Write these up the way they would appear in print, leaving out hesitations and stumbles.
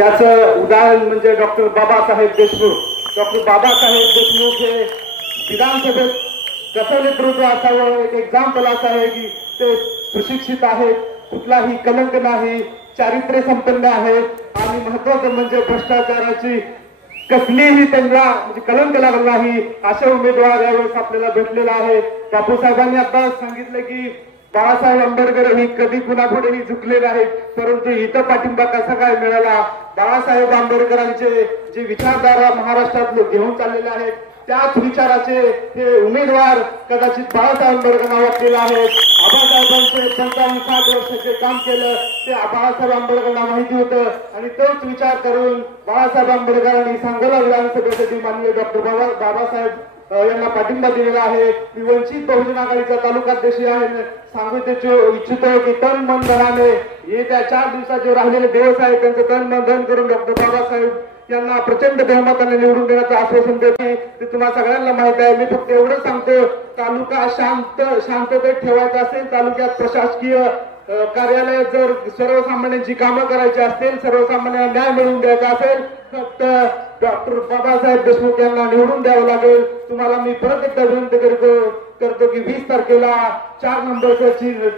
याचं उदाहरण म्हणजे डॉक्टर बाबासाहेब देशमुख. डॉक्टर बाबासाहेब देशमुख हे विधानसभेत कसं नेतृत्व असावं, एक एक्झाम्पल असं आहे की ते सुशिक्षित आहेत, कुठलाही कलंक नाही, चारित्र्य संपन्न आहेत आणि महत्वाचं म्हणजे भ्रष्टाचाराची कसलीही त्यांना म्हणजे कलंक लागला नाही असे उमेदवार यावेळेस आपल्याला भेटलेला आहे. बापूसाहेबांनी आता सांगितलं की बाळासाहेब आंबेडकर ही कधी कुणापुढेही झुकले नाहीत, परंतु इथं पाठिंबा कसा काय मिळाला. बाळासाहेब आंबेडकरांचे जे विचारधारा महाराष्ट्रात घेऊन चाललेले आहेत त्याच विचाराचे हे उमेदवार कदाचित बाळासाहेब आंबेडकर नावाजलेले आहेत. आबासाहेबांचे 55-60 वर्षाचे काम केलं ते बाळासाहेब आंबेडकरांना माहिती होतं आणि तोच विचार करून बाळासाहेब आंबेडकरांनी सांगोला विधानसभेसाठी माननीय डॉक्टर बाबासाहेब यांना पाठिंबा दिलेला आहे. मी वंचित बहुजन आघाडीचा तालुकाध्यक्ष आहे. सांगू इच्छितो की तन मन धनाने येत्या 4 दिवसाचे राहिलेले दिवस आहेत त्यांचं तन मन धन करून डॉक्टर बाबासाहेब यांना प्रचंड बहुमताने निवडून देण्याचं आश्वासन देते. ते तुम्हाला सगळ्यांना माहित आहे. मी फक्त एवढंच सांगतो, तालुका शांततेत ठेवायचा असेल, तालुक्यात प्रशासकीय कार्यालय जर सर्वसामान्यांची कामं करायची असतील, सर्वसामान्यांना न्याय मिळवून द्यायचा असेल, फक्त डॉक्टर बाबासाहेब देशमुख यांना निवडून द्यावं लागेल. तुम्हाला मी परत एकदा विनंती करतो की 20 तारखेला 4 नंबरचं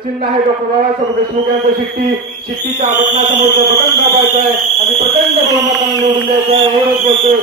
चिन्ह आहे डॉक्टर बाबासाहेब देशमुख यांचं शिट्टीच्या बटनासमोरचं बटन दाबायचं आहे आणि प्रचंड बहुमताने निवडून द्यायचं आहे. एवढंच बोलतो.